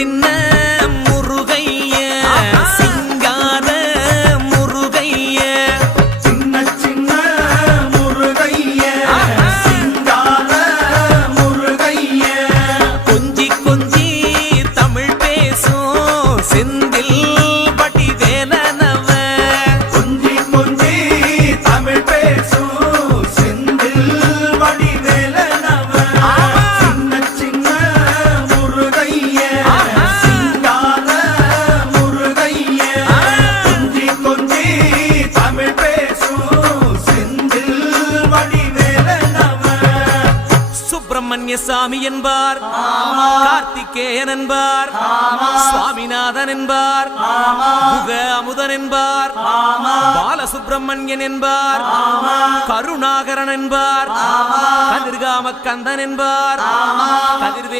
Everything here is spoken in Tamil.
சின்ன முருகைய சிங்கார முருகைய சின்ன சின்ன முருகைய சிங்கார முருகைய கொஞ்சி கொஞ்சி தமிழ் பேசும் செந்தில் பட்டி வேலனவ கொஞ்சி கொஞ்சி தமிழ் பேசும் செந்தில் படி வேலனவ சின்ன சின்ன முருகைய சிங்கார முருகைய கொஞ்சி கொஞ்சி தமிழ் பேசும் செந்தில் படி வேலனவ சுப்பிரமணிய சாமி என்பார், கார்த்திகேயன் என்பார், சுவாமிநாதன் என்பார், முக அமுதன் என்பார், பாலசுப்பிரமணியன் என்பார், கருணாகரன் என்பார், கதிர்காம கந்தன் என்பார், கதிர்வே